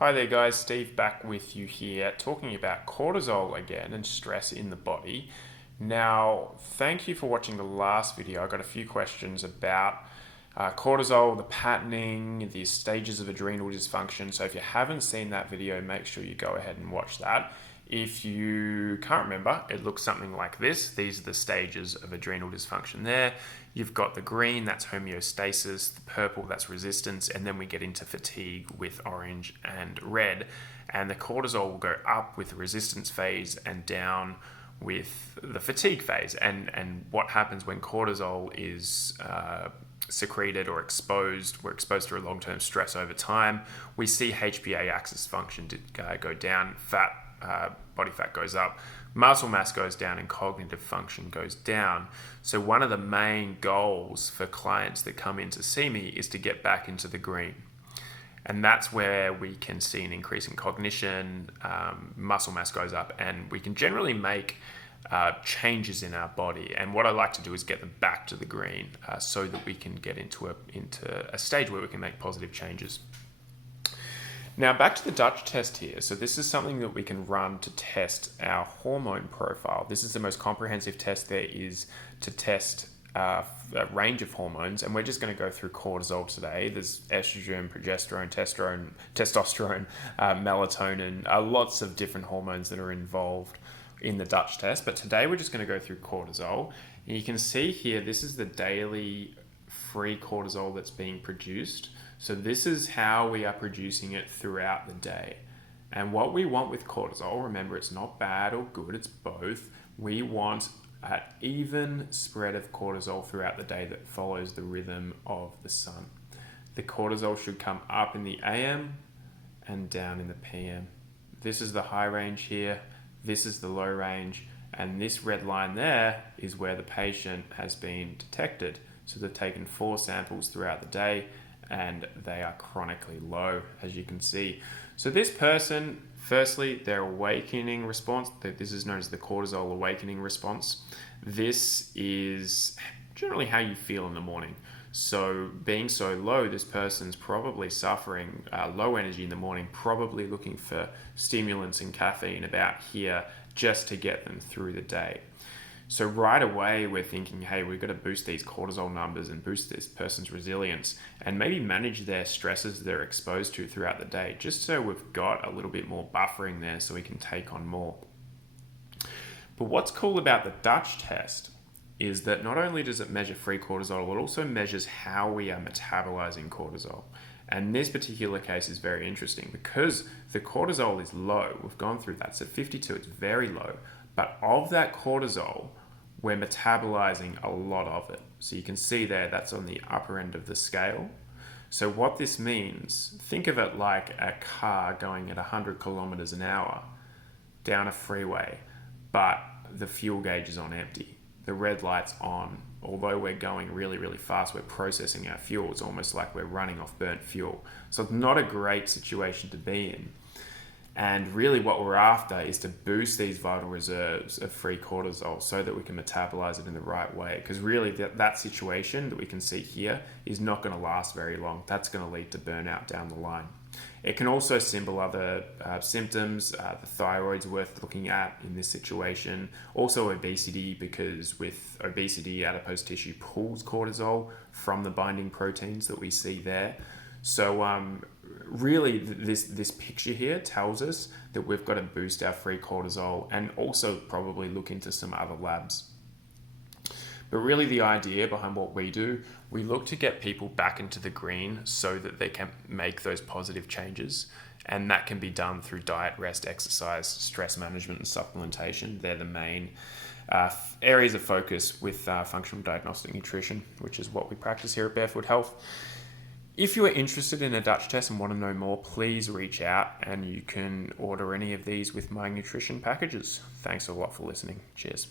Hi there guys, Steve back with you here talking about cortisol again and stress in the body. Now, thank you for watching the last video. I got a few questions about cortisol, the patterning, the stages of adrenal dysfunction. So if you haven't seen that video, make sure you go ahead and watch that. If you can't remember, it looks something like this. These are the stages of adrenal dysfunction there. You've got the green, that's homeostasis, the purple, that's resistance, and then we get into fatigue with orange and red. And the cortisol will go up with the resistance phase and down with the fatigue phase. And what happens when cortisol is secreted or exposed, we're exposed to a long-term stress over time, we see HPA axis function go down, body fat goes up, muscle mass goes down, and cognitive function goes down. So one of the main goals for clients that come in to see me is to get back into the green. And that's where we can see an increase in cognition, muscle mass goes up, and we can generally make changes in our body. And what I like to do is get them back to the green so that we can get into a stage where we can make positive changes. Now back to the Dutch test here. So this is something that we can run to test our hormone profile. This is the most comprehensive test there is to test a range of hormones, and we're just going to go through cortisol today. There's estrogen, progesterone, testosterone, melatonin, lots of different hormones that are involved in the Dutch test, but today we're just going to go through cortisol. And you can see here, this is the daily free cortisol that's being produced. So this is how we are producing it throughout the day. And what we want with cortisol, remember, it's not bad or good, it's both. We want an even spread of cortisol throughout the day that follows the rhythm of the sun. The cortisol should come up in the AM and down in the PM. This is the high range here, this is the low range, and this red line there is where the patient has been detected. So they've taken 4 samples throughout the day, and they are chronically low, as you can see. So this person, firstly, their awakening response, this is known as the cortisol awakening response. This is generally how you feel in the morning. So being so low, this person's probably suffering low energy in the morning, probably looking for stimulants and caffeine about here just to get them through the day. So right away, we're thinking, hey, we've got to boost these cortisol numbers and boost this person's resilience and maybe manage their stresses they're exposed to throughout the day, just so we've got a little bit more buffering there so we can take on more. But what's cool about the Dutch test is that not only does it measure free cortisol, it also measures how we are metabolizing cortisol. And this particular case is very interesting because the cortisol is low. We've gone through that. So 52, it's very low. But of that cortisol, we're metabolizing a lot of it. So you can see there, that's on the upper end of the scale. So what this means, think of it like a car going at 100 kilometers an hour down a freeway, but the fuel gauge is on empty. The red light's on. Although we're going really, really fast, we're processing our fuel. It's almost like we're running off burnt fuel. So it's not a great situation to be in. And really what we're after is to boost these vital reserves of free cortisol so that we can metabolize it in the right way. Because really that situation that we can see here is not going to last very long. That's going to lead to burnout down the line. It can also symbol other symptoms. The thyroid's worth looking at in this situation. Also obesity, because with obesity, adipose tissue pulls cortisol from the binding proteins that we see there. So really this picture here tells us that we've got to boost our free cortisol and also probably look into some other labs. But really the idea behind what we do, we look to get people back into the green so that they can make those positive changes. And that can be done through diet, rest, exercise, stress management, and supplementation. They're the main areas of focus with functional diagnostic nutrition, which is what we practice here at Barefoot Health. If you are interested in a Dutch test and want to know more, please reach out and you can order any of these with my nutrition packages. Thanks a lot for listening. Cheers.